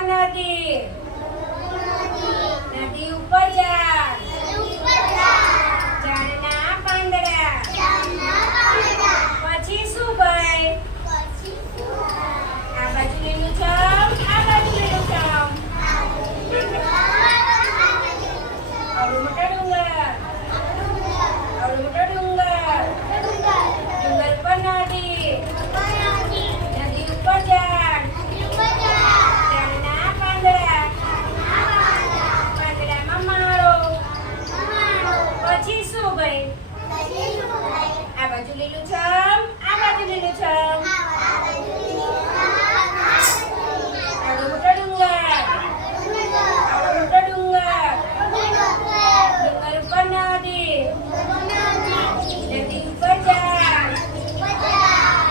ઉપર નદી, નદી ઉપર ઝાડ, ઝાડના પાંદડા, પછી શું ભાઈ? આ બાજુ લીલુંછમ, આ બાજુ લીલુંછમ. આવડું મોટો ડુંગર, આવડું મોટો ડુંગર, ડુંગર પર નદી, નદી ઉપર ઝાડ, ઝાડના પાંદડા, પાંદડામાં માળો, પછી શું ભાઈ? આ બાજુ લીલુંછમ, આ બાજુ લીલુંછમ. આવડો મોટો ડુંગર, આવડો મોટો ડુંગર, ડુંગર ઉપર નદી, નદી ઉપર ઝાડ,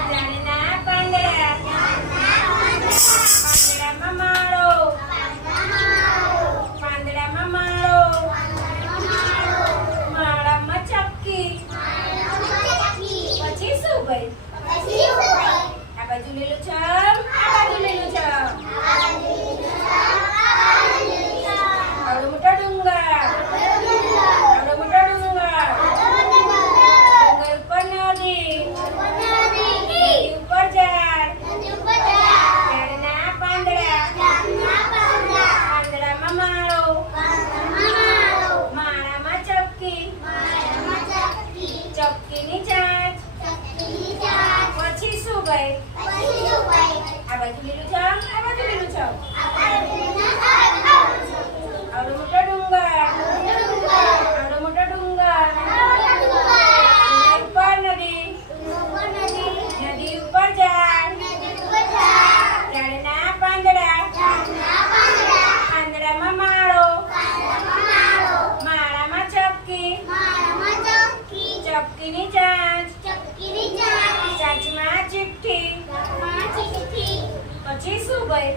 ઝાડના પાંદડા, પાંદડામાં માળો, પાંદડામાં માળો, માળામાં ચપકી, પછી શું ભાઈ? આ બાજુ લીલુંછમ, આ બાજુ લીલુંછમ. આવડો મોટો ડુંગર, આવડો મોટો ડુંગર, ડુંગર ઉપર નદી, નદી ઉપર ઝાડ, ઝાડના પાંદડા, પાંદડામાં માળો, માળામાં ચપકી, ચપકીની ચાંચ, પછી શું ભાઈ? આ બાજુ લીલુંછમ, આ બાજુ લીલુંછમ. આવડો મોટો ડુંગર, આવડો મોટો ડુંગર, ડુંગર ઉપર નદી, નદી ઉપર ઝાડ, ઝાડના પાંદડા, પાંદડામાં માળો, માળામાં ચપકી, ચપકીની ચાંચ, ચાંચમાં ચીઠી, પછી શું ભાઈ?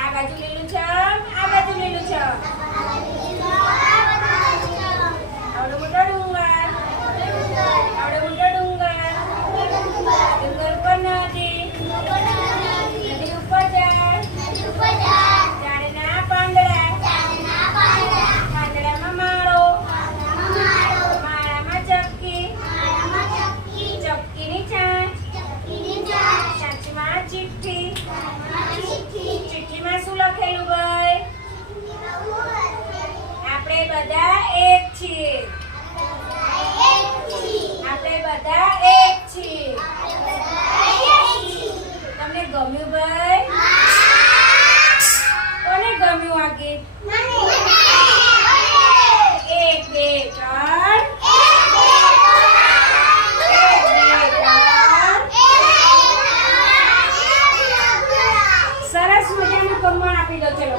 આ બાજુ લીલુંછમ, આ બાજુ લીલુંછમ. આવડો મોટો ડુંગર, આવડો મોટો ડુંગર, ડુંગર પર નદી, નદી ઉપર ઝાડ, ઝાડના પાંદડા, પાંદડામાં માળો, માળામાં ચપકી, ચપકીની ચાંચ, ચાંચમાં ચીઠી, ચીઠીમાં શું લખેલું ભાઈ? આપણે બધા એક છીએ, આપણે બધા એક છીએ. તમને ગમ્યું ભાઈ? કોને ગમ્યું આ ગીત? 1 2 3 સરસ મજાનું કમળ આપી દો. ચલો.